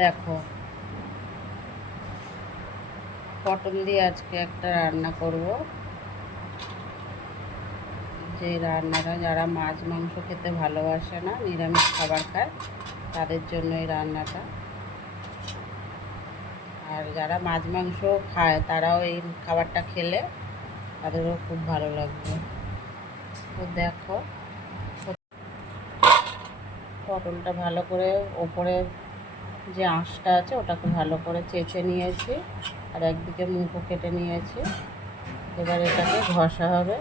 দেখো, পটল দিয়ে আজকে একটা রান্না করব। যে রান্নাটা যারা মাছ মাংস খেতে ভালোবাসে না, নিরামিষ খাবার খায়, তাদের জন্য এই রান্নাটা। আর যারা মাছ মাংস খায় তারাও এই খাবারটা খেলে তাদেরও খুব ভালো লাগবে। তো দেখো, পটলটা ভালো করে ওপরে যে আঁশটা আছে ওটাকে ভালো করে চেঁচে নিয়েছি, আর একদিকে মুখও কেটে নিয়েছি। এবার এটাকে ঘষা হবে।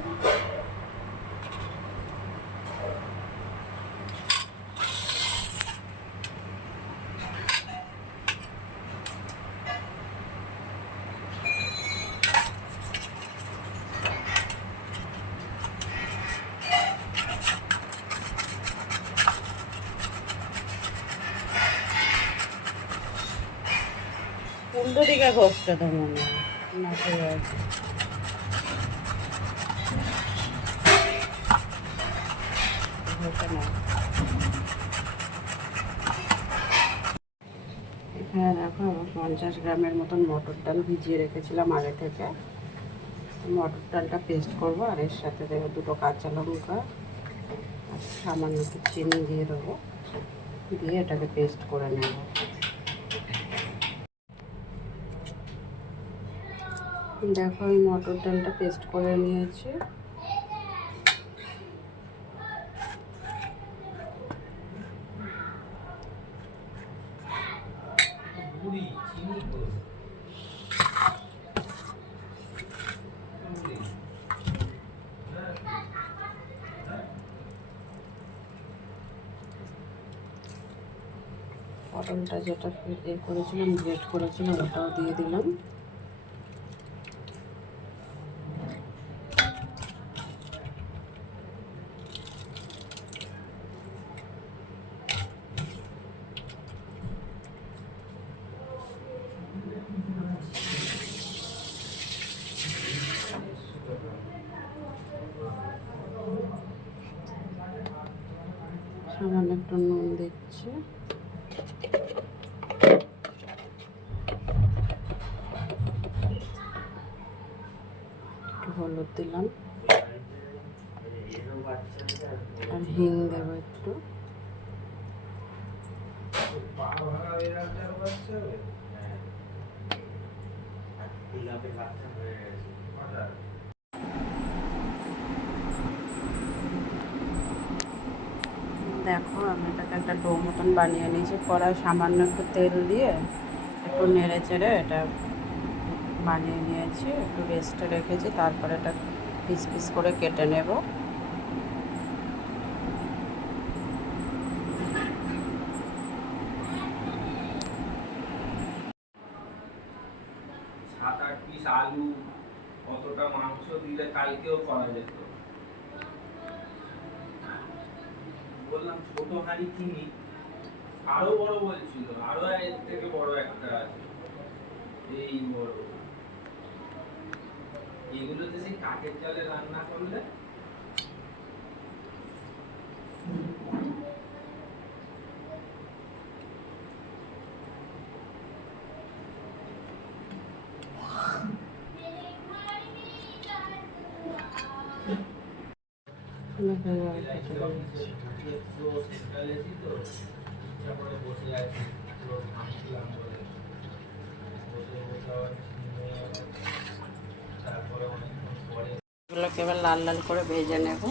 উল্টো দিকে ঘষতে তো মনে হয় না, ঠিক আছে। ঘষে নাও। এখানে দেখো, আমার 50 গ্রামের মতন মটর ডাল ভিজিয়ে রেখেছিলাম আগে থেকে। মটর ডালটা পেস্ট করবো, আর এর সাথে দেবো 2টো কাঁচা লঙ্কা, আর সামান্য একটু চিনি দিয়ে দেবো, দিয়ে এটাকে পেস্ট করে নেব। দেখো, এই মটর ডালটা পেস্ট করে নিয়েছি। পটলটা যেটা করেছিলাম, গ্রেট করেছিলাম, ওটাও দিয়ে দিলাম। সামান্য একটু নুন দিচ্ছি, একটু হলুদ দিলাম, আর হিং দেবো একটু। দেখো, আমি এটাকে একটা ডো মতন বানিয়ে নিয়েছি। কড়াই সামান্য একটু তেল দিয়ে একটু নেড়ে চেড়ে এটা বানিয়ে নিয়েছি, একটু রেস্টে রেখেছি। তারপরে এটা পিস পিস করে কেটে নেব। সাত আট পিস আলু, কতটা মাংস দিলে কালকেও করা যেত। বললাম ছোট হাঁড়ি কিনি, আরো বড় বলছিল, আরো এর থেকে বড় একটা আছে, এই বড়। এগুলোতে সেই কাঠের জালে রান্না করলে এগুলোকে এবার লাল লাল করে ভেজে নেব,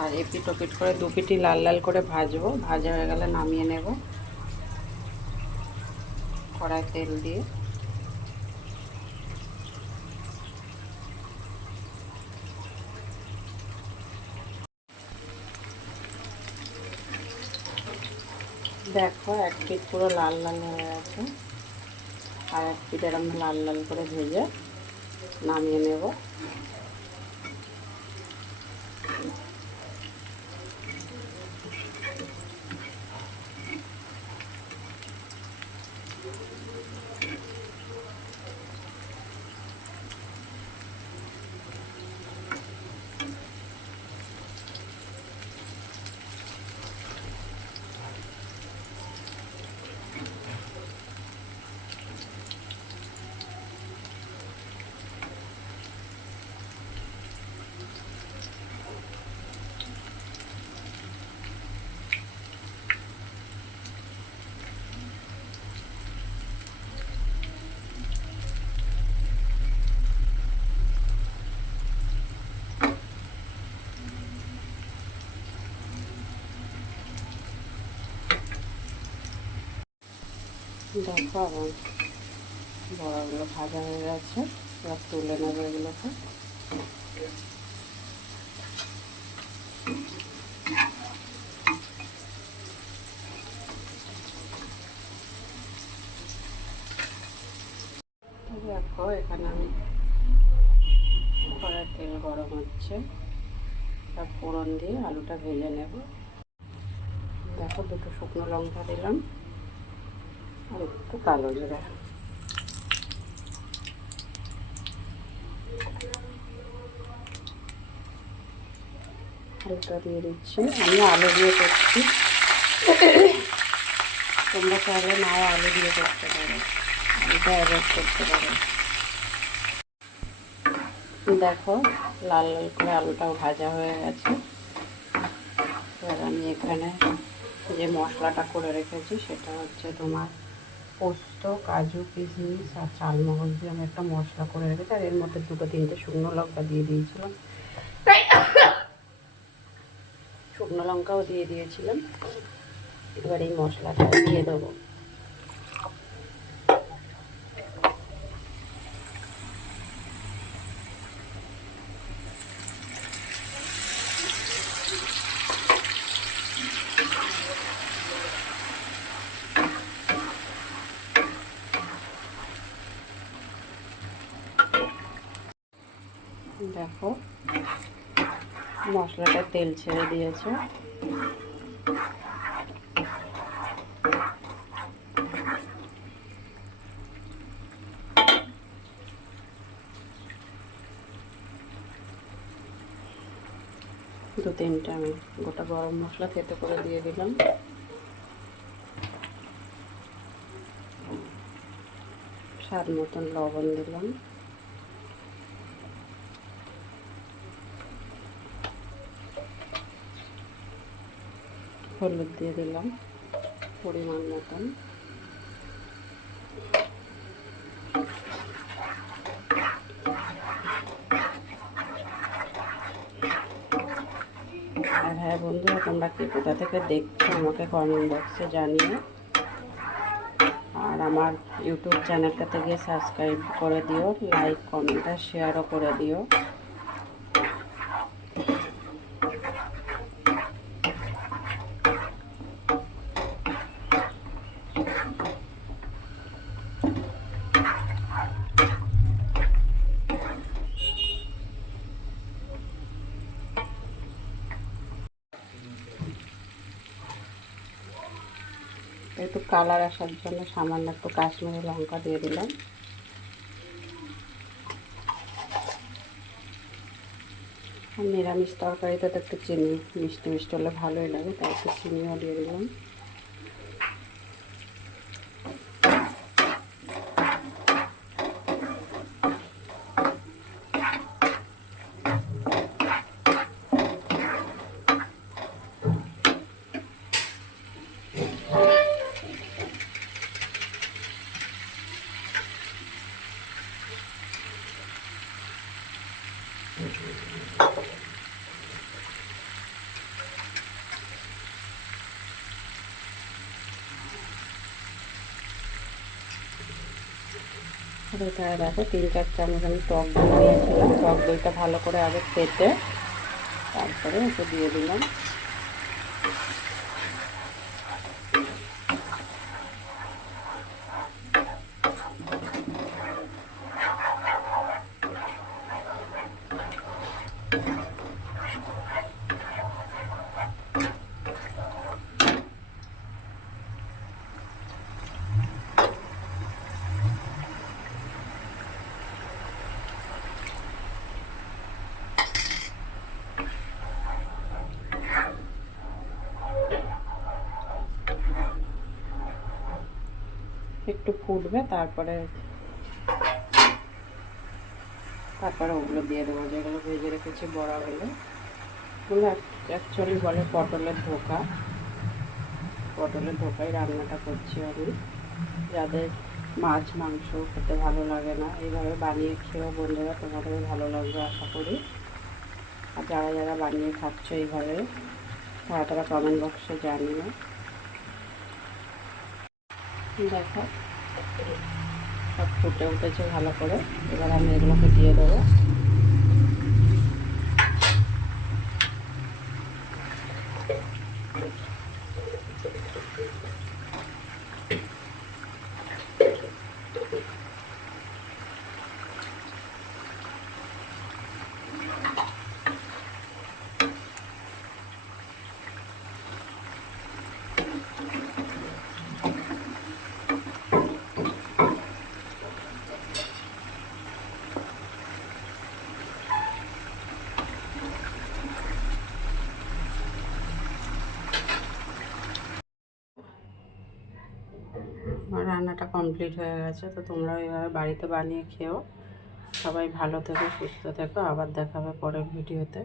আর এপিট ওপিট করে 2 পিটি লাল লাল করে ভাজবো। ভাজা হয়ে গেলে নামিয়ে নেব কড়াই তেল দিয়ে। দেখো, 1 পিঠ পুরো লাল লাল হয়ে গেছে, আর 1 পিঠ এরকম লাল লাল করে ভেজে নামিয়ে নেব। দেখো আমার বড়াগুলো ভাজা হয়ে গেছে, এবার তুলে নেবো এগুলোকে। দেখো এখানে আমি কড়াই তেল গরম হচ্ছে, তার ফোড়ন দিয়ে আলুটা ভেজে নেব। দেখো দুটো শুকনো লঙ্কা দিলাম আর একটু কালো জিরা। আলুটা দিয়ে দিচ্ছি, আমি আলু দিয়ে করছি, তোমরা চাইলে নাও আলু দিয়ে করতে পারো, আলুটা অ্যাভয়েড করতে পারো। দেখো লাল লাল করে আলুটাও ভাজা হয়ে গেছে। এবার আমি এখানে যে মশলাটা করে রেখেছি সেটা হচ্ছে তোমার পোস্ত, কাজু, কিশমিশ আর চালমগজ দিয়ে আমি একটা মশলা করে রেখেছি, আর এর মধ্যে দুটো তিনটে শুকনো লঙ্কা দিয়ে দিয়েছিলাম, শুকনো লঙ্কাও দিয়ে দিয়েছিলাম। এবার এই মশলাটা দিয়ে দেবো। দেখো মশলাটা তেল ছেড়ে দিয়েছে। দু তিনটা আমি গোটা গরম মশলা থেতো করে দিয়ে দিলাম। স্বাদ মতন লবণ দিলাম। হলুদ দিয়ে দিলাম পরিমাণ মতন। আর হ্যাঁ বন্ধুরা, তোমরা কি কোথা থেকে দেখছো আমাকে কমেন্ট বক্সে জানিও, আর আমার ইউটিউব চ্যানেলটাতে গিয়ে সাবস্ক্রাইব করে দিও, লাইক কমেন্ট আর শেয়ারও করে দিও। একটু কালার আসার জন্য সামান্য একটু কাশ্মীরি লঙ্কা দিয়ে দিলাম। আর নিরামিষ তরকারিতে তো একটু চিনি মিষ্টি মিষ্টি হলে ভালোই লাগে, তাই একটু চিনিও দিয়ে দিলাম। এখানে দেখো 3-4 চামচ আমি টক দই দিয়েছিলাম, টক দইটা ভালো করে আগে ফেটে তারপরে ওকে দিয়ে দিলাম। একটু ফুটবে, তারপরে ওগুলো দিয়ে দেবো যেগুলো ভেজে রেখেছি বড়াগুলো। ওগুলো অ্যাকচুয়ালি বলে পটলের ধোকা। পটলের ধোকাই রান্নাটা করছি আমি। যাদের মাছ মাংস খেতে ভালো লাগে না, এইভাবে বানিয়ে খেয়েও বন্ধুরা তোমাদের ভালো লাগবে আশা করি। আর যারা যারা বানিয়ে খাচ্ছ এইভাবে তারা কমেন্ট বক্সে জানিও। দেখো সব ফুটে উঠেছে ভালো করে। এবার আমি এগুলোকে দিয়ে দেবো। আমার রান্নাটা কমপ্লিট হয়ে গেছে। তো তোমরা এভাবে বাড়িতে বানিয়ে খেও। সবাই ভালো থেকো, সুস্থ থেকো। আবার দেখা হবে পরের ভিডিওতে।